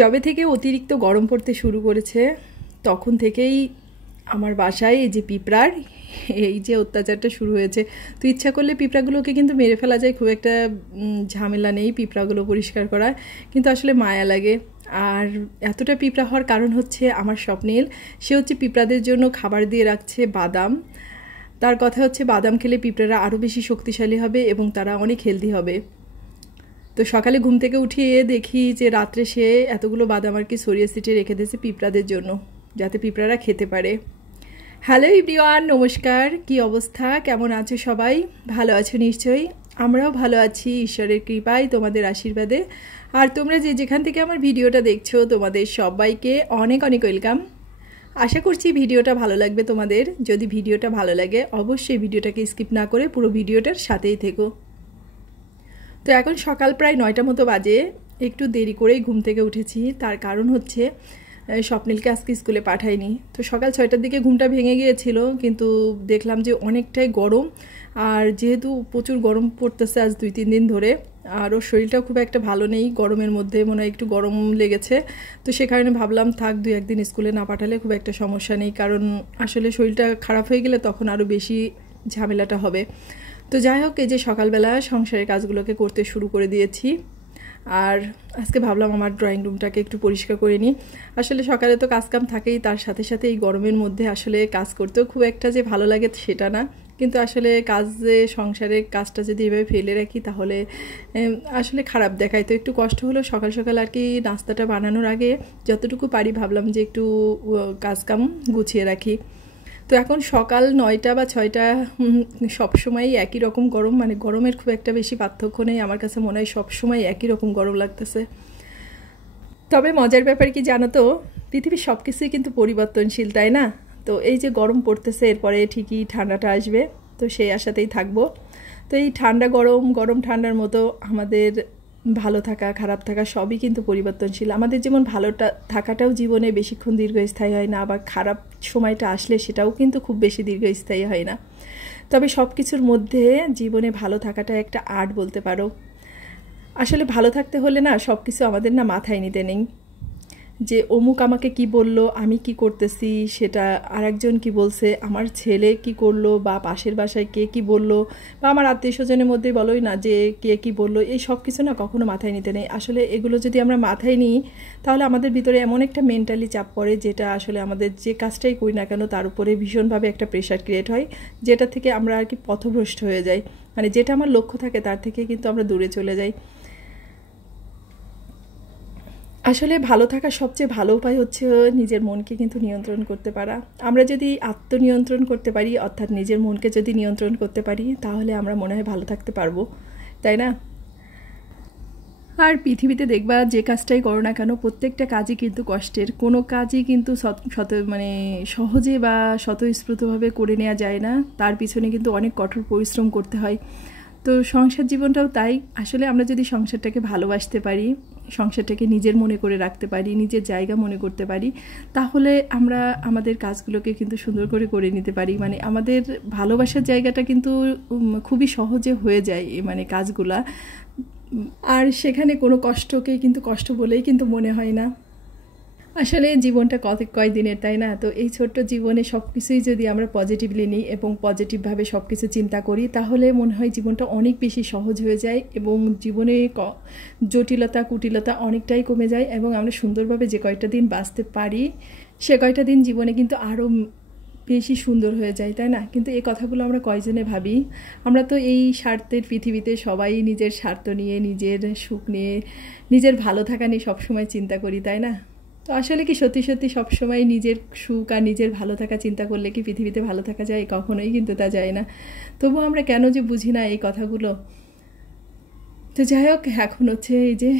যবে থেকে অতিরিক্ত গরম পড়তে শুরু করেছে তখন থেকেই আমার বাসায় এই যে পিঁপড়ার এই যে অত্যাচারটা শুরু হয়েছে। তো ইচ্ছা করলে পিঁপড়াগুলোকে কিন্তু মেরে ফেলা যায়, খুব একটা ঝামেলা নেই পিঁপড়াগুলো পরিষ্কার করা, কিন্তু আসলে মায়া লাগে। আর এতটা পিঁপড়া হওয়ার কারণ হচ্ছে আমার স্বপ্নীল, সে হচ্ছে পিঁপড়াদের জন্য খাবার দিয়ে রাখছে বাদাম। তার কথা হচ্ছে বাদাম খেলে পিঁপড়ারা আরও বেশি শক্তিশালী হবে এবং তারা অনেক হেলদি হবে। তো সকালে ঘুম থেকে উঠিয়ে দেখি যে রাত্রে সে এতগুলো বাদাম আর কি ছড়িয়ে ছিটিয়ে রেখে দিয়েছে পিঁপড়াদের জন্য, যাতে পিঁপড়ারা খেতে পারে। হ্যালো এভরিওয়ান, নমস্কার। কি অবস্থা, কেমন আছো সবাই? ভালো আছো নিশ্চয়ই। আমরাও ভালো আছি ঈশ্বরের কৃপায়, তোমাদের আশীর্বাদে। আর তোমরা যে যেখান থেকে আমার ভিডিওটা দেখছো তোমাদের সবাইকে অনেক অনেক ওয়েলকাম। আশা করছি ভিডিওটা ভালো লাগবে তোমাদের। যদি ভিডিওটা ভালো লাগে অবশ্যই ভিডিওটাকে স্কিপ না করে পুরো ভিডিওটার সাথেই থেকো। তো এখন সকাল প্রায় 9টা মতো বাজে, একটু দেরি করেই ঘুম থেকে উঠেছি। তার কারণ হচ্ছে স্বপ্নীলকে আজকে স্কুলে পাঠাইনি। তো সকাল 6টার দিকে ঘুমটা ভেঙে গিয়েছিল, কিন্তু দেখলাম যে অনেকটাই গরম, আর যেহেতু প্রচুর গরম পড়তেছে আজ 2-3 দিন ধরে, আর ওর শরীরটাও খুব একটা ভালো নেই, গরমের মধ্যে মনে হয় একটু গরম লেগেছে। তো সে কারণে ভাবলাম থাক, 2-1 দিন স্কুলে না পাঠালে খুব একটা সমস্যা নেই, কারণ আসলে শরীরটা খারাপ হয়ে গেলে তখন আরও বেশি ঝামেলাটা হবে। তো যাই হোক, এই যে সকালবেলা সংসারের কাজগুলোকে করতে শুরু করে দিয়েছি। আর আজকে ভাবলাম আমার ড্রয়িং রুমটাকে একটু পরিষ্কার করে নিই। আসলে সকালে তো কাজকাম থাকেই, তার সাথে সাথে এই গরমের মধ্যে আসলে কাজ করতেও খুব একটা যে ভালো লাগে সেটা না, কিন্তু আসলে কাজে সংসারের কাজটা যদি এভাবে ফেলে রাখি তাহলে আসলে খারাপ দেখায়। তো একটু কষ্ট হলো সকাল সকাল আর কি নাস্তাটা বানানোর আগে যতটুকু পারি ভাবলাম যে একটু কাজকাম গুছিয়ে রাখি। তো এখন সকাল 9টা বা 6টা, সবসময়ই একই রকম গরম, মানে গরমের খুব একটা বেশি পার্থক্য নেই। আমার কাছে মনে হয় সবসময় একই রকম গরম লাগতেছে। তবে মজার ব্যাপার কি জানো তো, পৃথিবীর সব কিছুই কিন্তু পরিবর্তনশীল, তাই না? তো এই যে গরম পড়তেছে, এরপরে ঠিকই ঠান্ডাটা আসবে, তো সেই আশাতেই থাকবো। তো এই ঠান্ডা গরম, গরম ঠান্ডার মতো আমাদের ভালো থাকা খারাপ থাকা সবই কিন্তু পরিবর্তনশীল। আমাদের যেমন ভালোটা থাকাটাও জীবনে বেশিক্ষণ দীর্ঘস্থায়ী হয় না, আবার খারাপ সময়টা আসলে সেটাও কিন্তু খুব বেশি দীর্ঘস্থায়ী হয় না। তবে সব কিছুর মধ্যে জীবনে ভালো থাকাটা একটা আর্ট বলতে পারো। আসলে ভালো থাকতে হলে না সব কিছু আমাদের না মাথায় নিতে নেই, যে অমুক আমাকে কি বলল, আমি কি করতেছি সেটা আরেকজন কি বলছে, আমার ছেলে কি করলো, বা পাশের বাসায় কে কি বলল, বা আমার আত্মীয় স্বজনের মধ্যেই বলোই না যে কে কি বলল, এই সব কিছু না কখনো মাথায় নিতে নেই। আসলে এগুলো যদি আমরা মাথায় নিই তাহলে আমাদের ভিতরে এমন একটা মেন্টালি চাপ পড়ে, যেটা আসলে আমাদের যে কাজটাই করি না কেন তার উপরে ভীষণভাবে একটা প্রেশার ক্রিয়েট হয়, যেটা থেকে আমরা আর কি পথভ্রষ্ট হয়ে যাই। মানে যেটা আমার লক্ষ্য থাকে তার থেকে কিন্তু আমরা দূরে চলে যাই। আসলে ভালো থাকার সবচেয়ে ভালো উপায় হচ্ছে নিজের মনকে কিন্তু নিয়ন্ত্রণ করতে পারা। আমরা যদি আত্মনিয়ন্ত্রণ করতে পারি, অর্থাৎ নিজের মনকে যদি নিয়ন্ত্রণ করতে পারি, তাহলে আমরা মনে হয় ভালো থাকতে পারবো, তাই না? আর পৃথিবীতে দেখবা যে কাজটাই করো না কেন প্রত্যেকটা কাজই কিন্তু কষ্টের, কোনো কাজই কিন্তু মানে সহজে বা স্বতঃস্ফূর্তভাবে করে নেওয়া যায় না, তার পিছনে কিন্তু অনেক কঠোর পরিশ্রম করতে হয়। তো সংসার জীবনটাও তাই। আসলে আমরা যদি সংসারটাকে ভালোবাসতে পারি, সংসারটাকে নিজের মনে করে রাখতে পারি, নিজের জায়গা মনে করতে পারি, তাহলে আমরা আমাদের কাজগুলোকে কিন্তু সুন্দর করে করে নিতে পারি। মানে আমাদের ভালোবাসার জায়গাটা কিন্তু খুবই সহজে হয়ে যায়, মানে কাজগুলা। আর সেখানে কোনো কষ্টকে কিন্তু কষ্ট বলেই কিন্তু মনে হয় না। আসলে জীবনটা কয়দিনের, তাই না? তো এই ছোট্ট জীবনে সব কিছুই যদি আমরা পজিটিভলি নিই এবং পজিটিভভাবে সব কিছু চিন্তা করি, তাহলে মনে হয় জীবনটা অনেক বেশি সহজ হয়ে যায় এবং জীবনে জটিলতা কুটিলতা অনেকটাই কমে যায়, এবং আমরা সুন্দরভাবে যে কয়টা দিন বাঁচতে পারি সে কয়টা দিন জীবনে কিন্তু আরও বেশি সুন্দর হয়ে যায়, তাই না? কিন্তু এই কথাগুলো আমরা কয়জনে ভাবি? আমরা তো এই স্বার্থের পৃথিবীতে সবাই নিজের স্বার্থ নিয়ে, নিজের সুখ নিয়ে, নিজের ভালো থাকা নিয়ে সবসময় চিন্তা করি, তাই না? তো আসলে কি সত্যি সত্যি সবসময় নিজের সুখ আর নিজের ভালো থাকা চিন্তা করলে কি পৃথিবীতে ভালো থাকা যায়? কখনোই কিন্তু তা যায় না। তবুও আমরা কেন যে বুঝি না এই কথাগুলো। তো যাই হোক, এখন হচ্ছে এই যে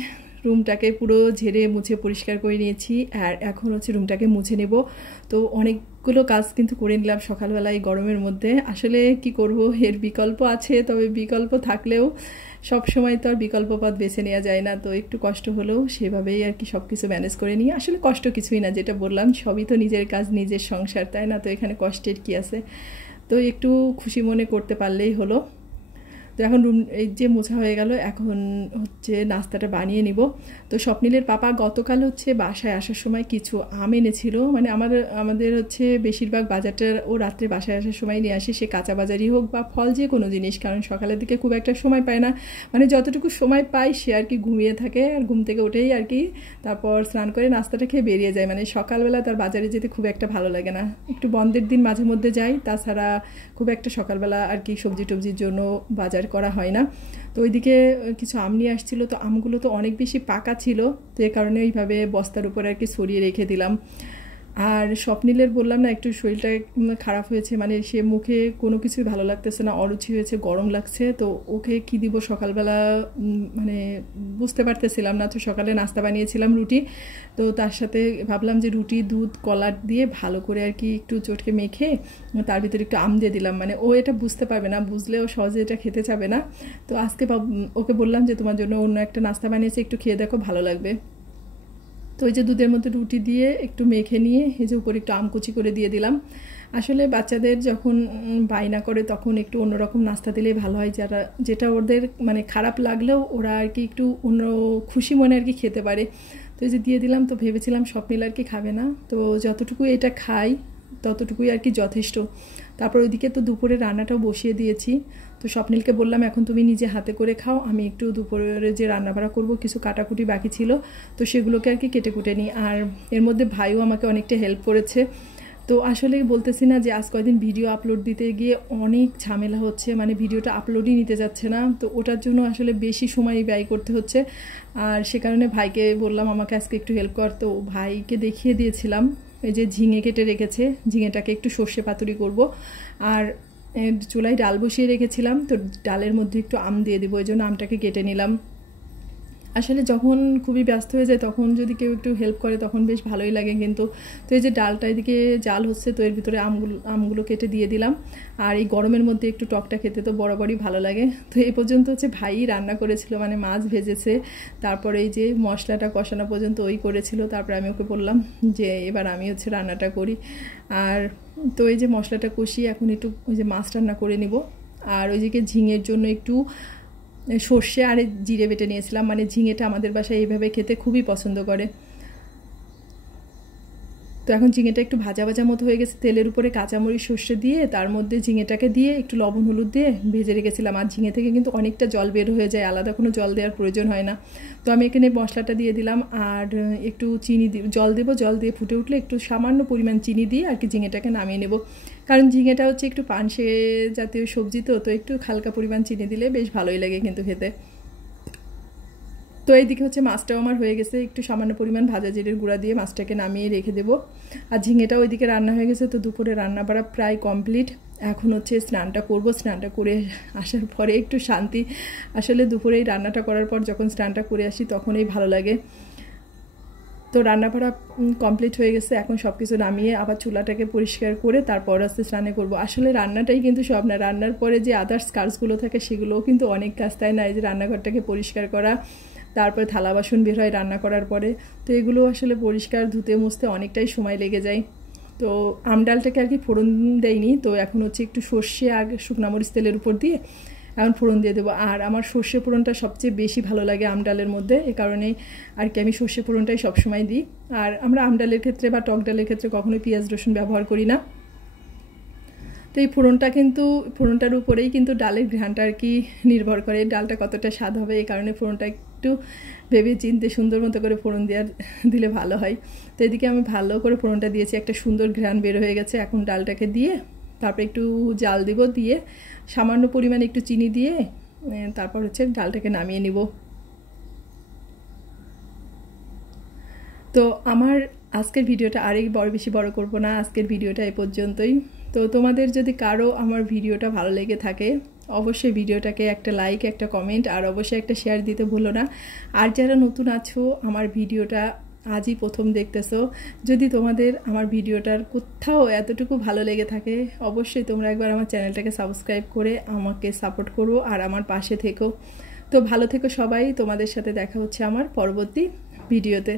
রুমটাকে পুরো ঝেড়ে মুছে পরিষ্কার করে নিয়েছি, আর এখন হচ্ছে রুমটাকে মুছে নেব। তো অনেকগুলো কাজ কিন্তু করে নিলাম সকালবেলায় গরমের মধ্যে। আসলে কি করব, এর বিকল্প আছে, তবে বিকল্প থাকলেও সব সময় তো আর বিকল্প পথ বেছে নেওয়া যায় না। তো একটু কষ্ট হলেও সেভাবেই আর কি সব কিছু ম্যানেজ করে নিই। আসলে কষ্ট কিছুই না, যেটা বললাম সবই তো নিজের কাজ, নিজের সংসার, তাই না? তো এখানে কষ্টের কি আছে? তো একটু খুশি মনে করতে পারলেই হলো। তো এখন রুম এই যে মোছা হয়ে গেল, এখন হচ্ছে নাস্তাটা বানিয়ে নিব। তো স্বপ্নিলের পাপা গতকাল হচ্ছে বাসায় আসার সময় কিছু আম এনেছিল, মানে আমাদের হচ্ছে বেশিরভাগ বাজারটা ও রাত্রে বাসায় আসার সময় নিয়ে আসে, সে কাঁচা বাজারই হোক বা ফল যে কোনো জিনিস, কারণ সকালের দিকে খুব একটা সময় পায় না, মানে যতটুকু সময় পায় সে আর কি ঘুমিয়ে থাকে, আর ঘুম থেকে উঠেই আর কি তারপর স্নান করে নাস্তাটা খেয়ে বেরিয়ে যায়। মানে সকালবেলা তার বাজারে যেতে খুব একটা ভালো লাগে না, একটু বন্ধের দিন মাঝে মধ্যে যাই, তাছাড়া খুব একটা সকালবেলা আর কি সবজি টবজির জন্য বাজার করা হয় না। তো ওইদিকে কিছু আম নিয়ে আসছিল, তো আমগুলো তো অনেক বেশি পাকা ছিল, তো এই কারণে ওইভাবে বস্তার উপরে আর কি সরিয়ে রেখে দিলাম। আর স্বপ্নিলের বললাম না একটু শরীরটা খারাপ হয়েছে, মানে সে মুখে কোনো কিছুই ভালো লাগতেছে না, অরুচি হয়েছে, গরম লাগছে। তো ওকে কি দিব সকালবেলা মানে বুঝতে পারতেছিলাম না। তো সকালে নাস্তা বানিয়েছিলাম রুটি, তো তার সাথে ভাবলাম যে রুটি দুধ কলা দিয়ে ভালো করে আর কি একটু চটকে মেখে তার ভিতরে একটু আম দিয়ে দিলাম, মানে ও এটা বুঝতে পারবে না, বুঝলেও সহজে এটা খেতে চাবে না। তো আজকে ওকে বললাম যে তোমার জন্য অন্য একটা নাস্তা বানিয়েছি, একটু খেয়ে দেখো, ভালো লাগবে। তো ওই যে দুধের মধ্যে রুটি দিয়ে একটু মেখে নিয়ে এই যে উপরে একটু আম কুচি করে দিয়ে দিলাম। আসলে বাচ্চাদের যখন বায়না করে তখন একটু অন্যরকম নাস্তা দিলেই ভালো হয়, যেটা ওদের মানে খারাপ লাগলেও ওরা আর কি একটু অন্য খুশি মনে আর কি খেতে পারে। তো এই যে দিয়ে দিলাম, তো ভেবেছিলাম স্বপ্নিল আর কি খাবে না, তো যতটুকু এটা খাই ততটুকুই আর কি যথেষ্ট। তারপর ওইদিকে তো দুপুরে রান্নাটাও বসিয়ে দিয়েছি। তো স্বপ্নিলকে বললাম এখন তুমি নিজে হাতে করে খাও, আমি একটু দুপুরে যে রান্নাবাড়া করব কিছু কাটাকুটি বাকি ছিল, তো সেগুলোকে আর কি কেটে কুটে নিই। আর এর মধ্যে ভাইও আমাকে অনেকটা হেল্প করেছে। তো আসলে বলতেছি না যে আজ কয়েকদিন ভিডিও আপলোড দিতে গিয়ে অনেক ঝামেলা হচ্ছে, মানে ভিডিওটা আপলোডই নিতে যাচ্ছে না, তো ওটার জন্য আসলে বেশি সময় ব্যয় করতে হচ্ছে। আর সে কারণে ভাইকে বললাম আমাকে আজকে একটু হেল্প কর, তো ভাইকে দেখিয়ে দিয়েছিলাম এই যে ঝিঙে কেটে রেখেছে, ঝিঙেটাকে একটু সর্ষে পাতুরি করব। আর চুলায় ডাল বসিয়ে রেখেছিলাম, তো ডালের মধ্যে একটু আম দিয়ে দেবো, এই জন্য আমটাকে কেটে নিলাম। আসলে যখন খুবই ব্যস্ত হয়ে যায় তখন যদি কেউ একটু হেল্প করে তখন বেশ ভালোই লাগে কিন্তু। তো এই যে ডালটা এদিকে জাল হচ্ছে, তো এর ভিতরে আমগুলো কেটে দিয়ে দিলাম। আর এই গরমের মধ্যে একটু টকটা খেতে তো বরাবরই ভালো লাগে। তো এই পর্যন্ত হচ্ছে ভাই রান্না করেছিল, মানে মাছ ভেজেছে, তারপরে এই যে মশলাটা কষানো পর্যন্ত ওই করেছিল, তারপরে আমি ওকে বললাম যে এবার আমি হচ্ছে রান্নাটা করি। আর তো এই যে মশলাটা কষিয়ে এখন একটু ওই যে মাছ রান্না করে নিব। আর ওইদিকে ঝিঙের জন্য একটু সর্ষে আর জিরে বেটে নিয়েছিলাম, মানে ঝিঙেটা আমাদের বাসায় এইভাবে খেতে খুবই পছন্দ করে। তো এখন ঝিঙেটা একটু ভাজা ভাজা মতো হয়ে গেছে, তেলের উপরে কাঁচামরিচ সর্ষে দিয়ে তার মধ্যে ঝিঙেটাকে দিয়ে একটু লবণ হলুদ দিয়ে ভেজে রেখেছিলাম। আর ঝিঙে থেকে কিন্তু অনেকটা জল বের হয়ে যায়, আলাদা কোনো জল দেওয়ার প্রয়োজন হয় না। তো আমি এখানে মশলাটা দিয়ে দিলাম আর একটু চিনি জল দেবো, জল দিয়ে ফুটে উঠলে একটু সামান্য পরিমাণ চিনি দিয়ে আর কি ঝিঙেটাকে নামিয়ে নেব, কারণ ঝিঙেটা হচ্ছে একটু পানসে জাতীয় সবজি, তো একটু হালকা পরিমাণ চিনি দিলে বেশ ভালোই লাগে কিন্তু খেতে। তো এইদিকে হচ্ছে মাছটাও আমার হয়ে গেছে, একটু সামান্য পরিমাণ ভাজা জিরের গুঁড়া দিয়ে মাছটাকে নামিয়ে রেখে দেবো। আর ঝিঙেটাও ওইদিকে রান্না হয়ে গেছে, তো দুপুরে রান্না বাড়া প্রায় কমপ্লিট। এখন হচ্ছে স্নানটা করব, স্নানটা করে আসার পরে একটু শান্তি। আসলে দুপুরে এই রান্নাটা করার পর যখন স্নানটা করে আসি তখনই ভালো লাগে। তো রান্নাবাড়া কমপ্লিট হয়ে গেছে, এখন সব কিছু নামিয়ে আবার চুলাটাকে পরিষ্কার করে তারপর আস্তে স্নানে করব। আসলে রান্নাটাই কিন্তু সব না, রান্নার পরে যে আদার্স কাজগুলো থাকে সেগুলোও কিন্তু অনেক কাজ, তাই না? এই যে রান্নাঘরটাকে পরিষ্কার করা, তারপরে থালা বাসন বের হয় রান্না করার পরে, তো এগুলো আসলে পরিষ্কার ধুতে মুছতে অনেকটাই সময় লেগে যায়। তো আম ডালটাকে আর কি ফোড়ন দেয়নি, তো এখন হচ্ছে একটু সর্ষে আর শুকনো মরিচ তেলের উপর দিয়ে এখন ফোড়ন দিয়ে দেবো। আর আমার সর্ষে ফোড়নটা সবচেয়ে বেশি ভালো লাগে আম ডালের মধ্যে, এ কারণে আর কি আমি সর্ষে ফোড়নটাই সবসময় দিই। আর আমরা আম ডালের ক্ষেত্রে বা টক ডালের ক্ষেত্রে কখনোই পেঁয়াজ রসুন ব্যবহার করি না। তো এই ফোড়নটার উপরেই কিন্তু ডালের ঘ্রাণটা আর কি নির্ভর করে, ডালটা কতটা স্বাদ হবে, এই কারণে ফোড়নটা একটু ভেবে চিনতে সুন্দর মতো করে ফোড়ন দিলে ভালো হয়। তো এদিকে আমি ভালো করে ফোড়নটা দিয়েছি, একটা সুন্দর ঘ্রাণ বের হয়ে গেছে। এখন ডালটাকে দিয়ে তারপর একটু জাল দিব, দিয়ে সামান্য পরিমাণে একটু চিনি দিয়ে তারপর হচ্ছে ডালটাকে নামিয়ে নিব। তো আমার আজকের ভিডিওটা আরেক বেশি বড় করব না, আজকের ভিডিওটা এই পর্যন্তই। তো তোমাদের যদি কারো আমার ভিডিওটা ভালো লেগে থাকে অবশ্যই ভিডিওটাকে একটা লাইক, একটা কমেন্ট আর অবশ্যই একটা শেয়ার দিতে ভুলো না। আর যারা নতুন আছো আমার ভিডিওটা আজই প্রথম দেখতেছো, যদি তোমাদের আমার ভিডিওটার কোথাও এতটুকু ভালো লেগে থাকে অবশ্যই তোমরা একবার আমার চ্যানেলটাকে সাবস্ক্রাইব করে আমাকে সাপোর্ট করো আর আমার পাশে থেকো। তো ভালো থেকো সবাই, তোমাদের সাথে দেখা হচ্ছে আমার পরবর্তী ভিডিওতে।